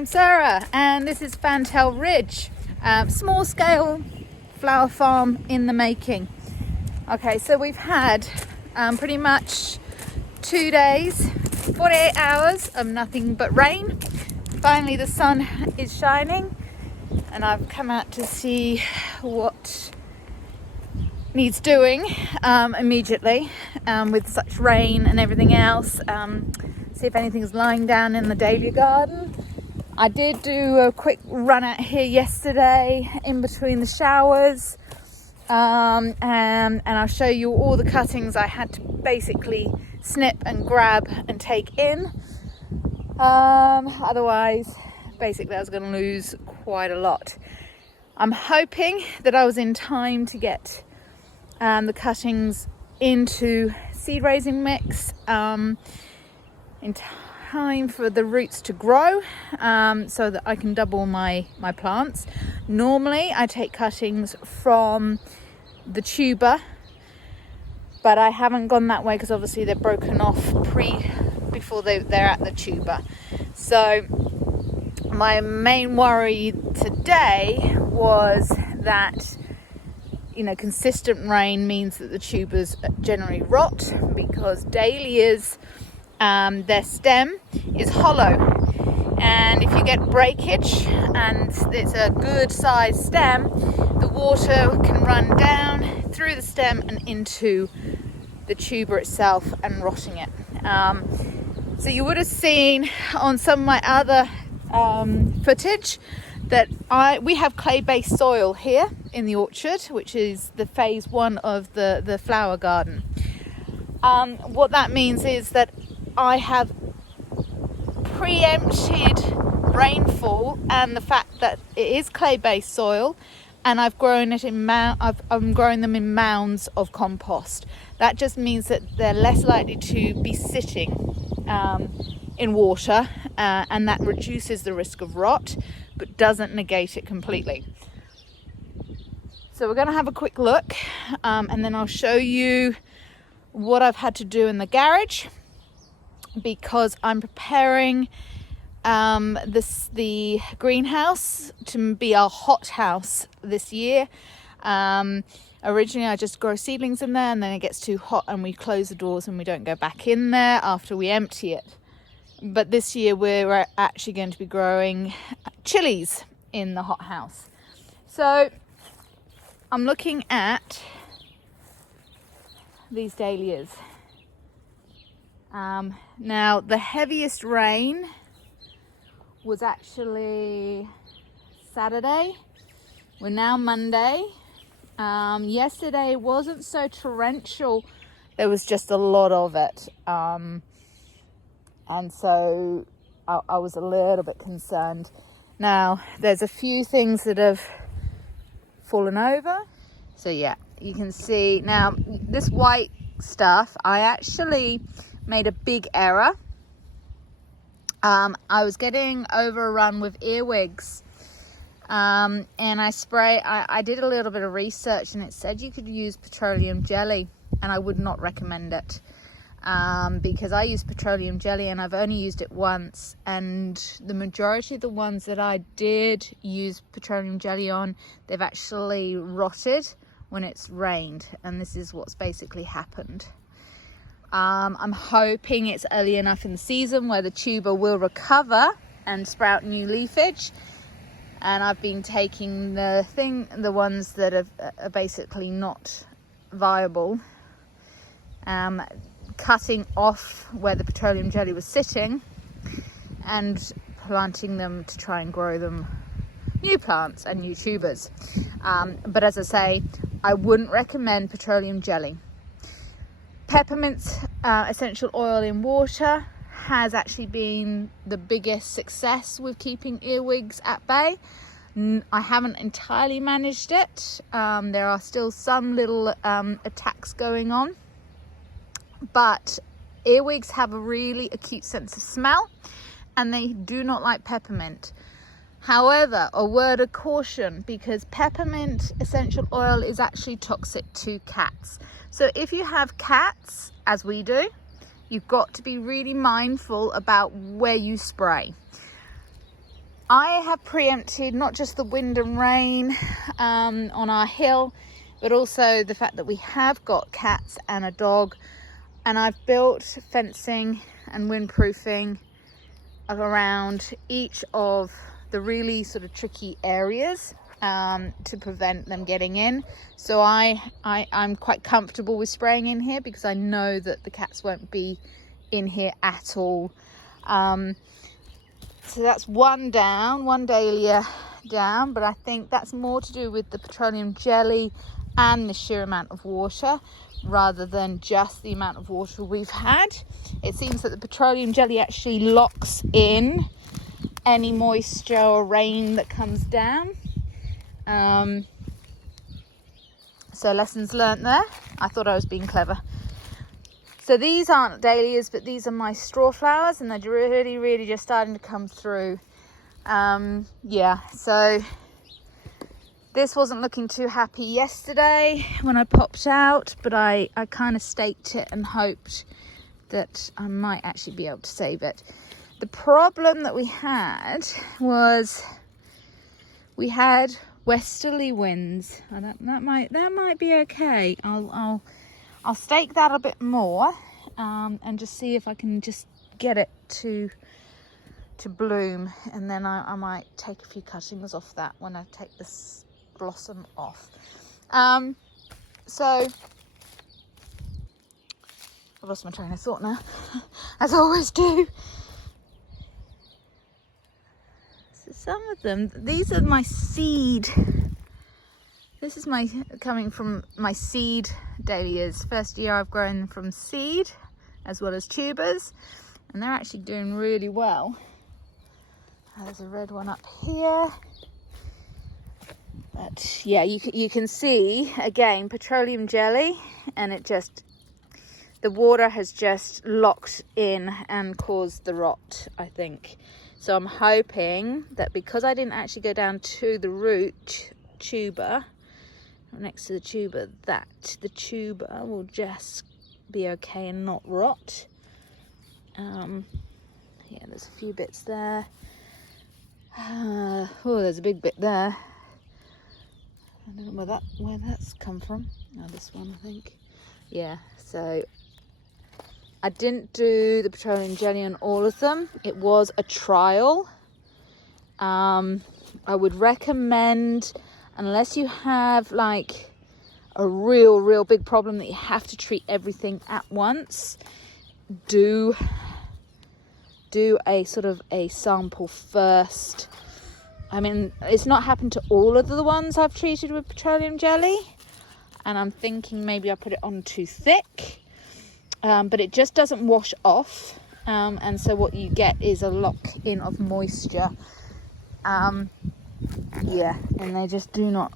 I'm Sarah and this is Fantail Ridge, small scale flower farm in the making. Okay, so we've had pretty much 2 days, 48 hours of nothing but rain. Finally the sun is shining and I've come out to see what needs doing immediately with such rain and everything else. See if anything's lying down in the Dahlia garden. I did do a quick run out here yesterday in between the showers, and I'll show you all the cuttings I had to basically snip and grab and take in. Otherwise, basically I was going to lose quite a lot. I'm hoping that I was in time to get the cuttings into seed raising mix in time for the roots to grow, so that I can double my plants. Normally I take cuttings from the tuber, but I haven't gone that way because obviously they're broken off before they're at the tuber. So my main worry today was that consistent rain means that the tubers generally rot, because dahlias, their stem is hollow, and if you get breakage and it's a good sized stem, the water can run down through the stem and into the tuber itself and rotting it. So you would have seen on some of my other footage that we have clay-based soil here in the orchard, which is the phase 1 of the flower garden. What that means is that I have preempted rainfall and the fact that it is clay-based soil, and I've grown it I'm growing them in mounds of compost. That just means that they're less likely to be sitting in water, and that reduces the risk of rot, but doesn't negate it completely. So we're going to have a quick look, and then I'll show you what I've had to do in the garage, because I'm preparing the greenhouse to be our hot house this year. Originally I just grow seedlings in there, and then it gets too hot and we close the doors and we don't go back in there after we empty it. But this year we're actually going to be growing chilies in the hot house. So I'm looking at these dahlias. Now the heaviest rain was actually Saturday. We're now Monday. Yesterday wasn't so torrential. There was just a lot of it. And so I was a little bit concerned. Now there's a few things that have fallen over. So yeah, you can see now this white stuff, I actually made a big error. I was getting overrun with earwigs, and I did a little bit of research, and it said you could use petroleum jelly, and I would not recommend it, because I use petroleum jelly and I've only used it once, and the majority of the ones that I did use petroleum jelly on, they've actually rotted when it's rained, and this is what's basically happened. I'm hoping it's early enough in the season where the tuber will recover and sprout new leafage, and I've been taking the ones that are basically not viable, cutting off where the petroleum jelly was sitting and planting them to try and grow them new plants and new tubers. But as I say, I wouldn't recommend petroleum jelly. Peppermint essential oil in water has actually been the biggest success with keeping earwigs at bay. I haven't entirely managed it. There are still some little attacks going on, but earwigs have a really acute sense of smell and they do not like peppermint. However, a word of caution, because peppermint essential oil is actually toxic to cats. So if you have cats, as we do, you've got to be really mindful about where you spray. I have preempted not just the wind and rain on our hill, but also the fact that we have got cats and a dog, and I've built fencing and windproofing around each of the really sort of tricky areas to prevent them getting in. So I'm quite comfortable with spraying in here because I know that the cats won't be in here at all. So that's one dahlia down, but I think that's more to do with the petroleum jelly and the sheer amount of water rather than just the amount of water we've had. It seems that the petroleum jelly actually locks in any moisture or rain that comes down. So lessons learnt there. I thought I was being clever. So these aren't dahlias, but these are my straw flowers, and they're really just starting to come through. Yeah, so this wasn't looking too happy yesterday when I popped out, but I kind of staked it and hoped that I might actually be able to save it. The problem that we had was we had westerly winds. That might be okay. I'll stake that a bit more and just see if I can just get it to bloom, and then I might take a few cuttings off that when I take this blossom off. So I've lost my train of thought now, as I always do. So some of them, these are my seed. This is coming from my seed dahlias. First year I've grown from seed as well as tubers, and they're actually doing really well. There's a red one up here. But yeah, you can see again petroleum jelly, and the water has just locked in and caused the rot, I think. So I'm hoping that because I didn't actually go down to the root tuber, next to the tuber, that the tuber will just be okay and not rot. Yeah, there's a few bits there. Oh, there's a big bit there. I don't know where that's come from. Oh, this one, I think. Yeah, so I didn't do the petroleum jelly on all of them. It was a trial. I would recommend, unless you have like a real big problem that you have to treat everything at once, do a sort of a sample first. I mean, it's not happened to all of the ones I've treated with petroleum jelly, and I'm thinking maybe I put it on too thick, but it just doesn't wash off, and so what you get is a lock in of moisture. Yeah, and they just do not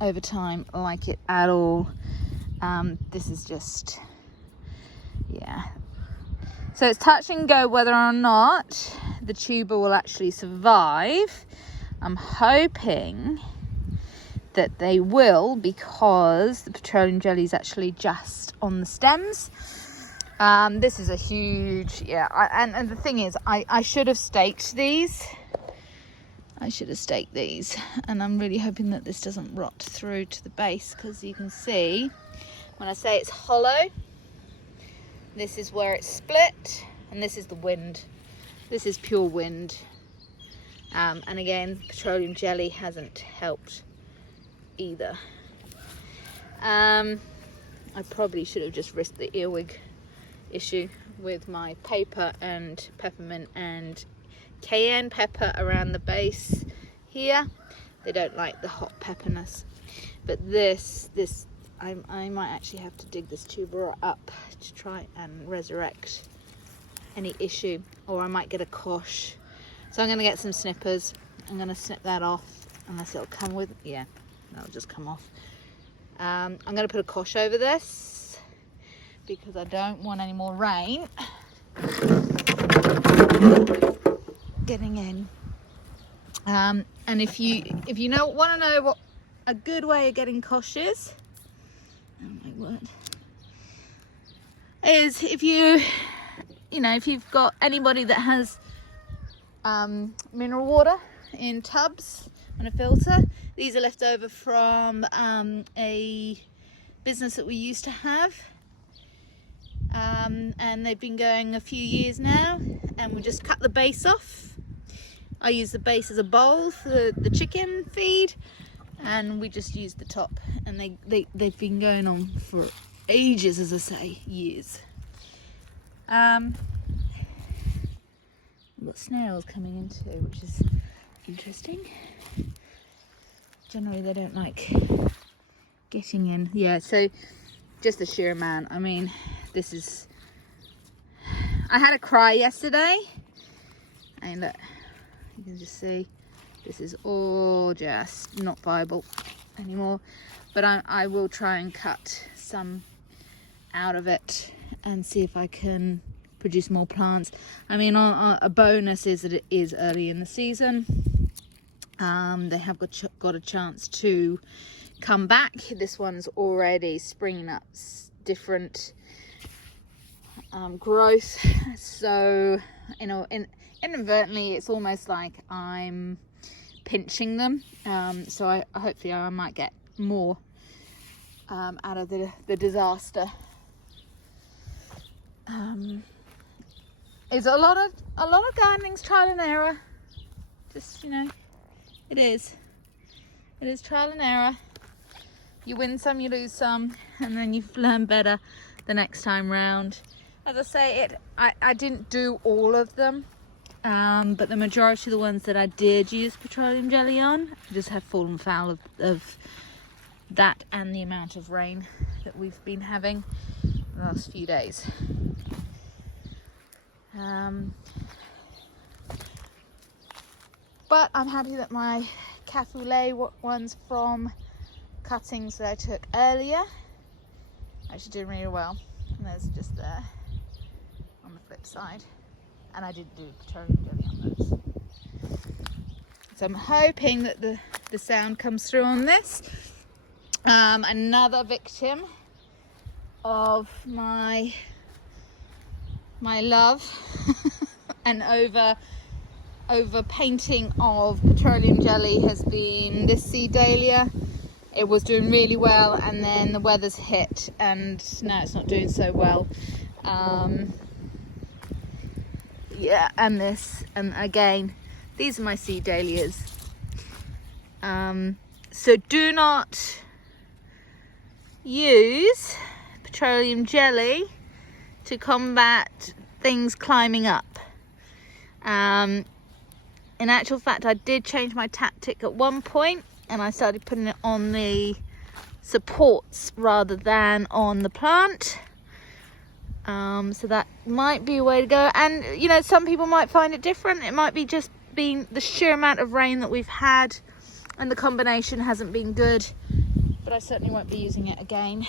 over time like it at all. This is just, yeah. So it's touch and go whether or not the tuber will actually survive. I'm hoping that they will, because the petroleum jelly is actually just on the stems. This is a huge, yeah, and the thing is, I should have staked these. And I'm really hoping that this doesn't rot through to the base, because you can see when I say it's hollow, this is where it's split, and this is the wind. This is pure wind. And again, petroleum jelly hasn't helped either. I probably should have just risked the earwig issue with my paper and peppermint and cayenne pepper around the base here. They don't like the hot pepperness. But this I might actually have to dig this tuber up to try and resurrect any issue, or I might get a kosh. So I'm going to get some snippers. I'm going to snip that off, unless it'll come with, yeah, that'll just come off. I'm going to put a kosh over this because I don't want any more rain getting in. And if you want to know what a good way of getting kosh is, oh my word, is if you've got anybody that has mineral water in tubs on a filter. These are left over from a business that we used to have, and they've been going a few years now, and we just cut the base off. I use the base as a bowl for the chicken feed, and we just use the top, and they've been going on for ages, as I say, years. We've got snails coming in too, which is interesting. Generally they don't like getting in. Yeah, so just the sheer amount. I mean, this is, I had a cry yesterday, and look, you can just see this is all just not viable anymore, but I will try and cut some out of it and see if I can produce more plants. I mean, a bonus is that it is early in the season. They have got a chance to come back. This one's already springing up different growth, so you know, inadvertently it's almost like I'm pinching them, so hopefully I might get more out of the disaster. It's a lot of gardening's trial and error. Just, you know, it is trial and error. You win some, you lose some, and then you learn better the next time round. As I say, I didn't do all of them, but the majority of the ones that I did use petroleum jelly on just have fallen foul of that and the amount of rain that we've been having the last few days. But I'm happy that my cassoulet ones from cuttings that I took earlier actually doing really well, and there's just there on the flip side, and I did do petroleum jelly on those, so I'm hoping that the sound comes through on this. Another victim of my love and over painting of petroleum jelly has been this sea dahlia. It was doing really well, and then the weather's hit, and now it's not doing so well. Yeah, and this, and again, these are my sea dahlias. So do not use petroleum jelly to combat things climbing up. In actual fact, I did change my tactic at one point, and I started putting it on the supports rather than on the plant. So that might be a way to go. And you know, some people might find it different. It might be just being the sheer amount of rain that we've had, and the combination hasn't been good, but I certainly won't be using it again.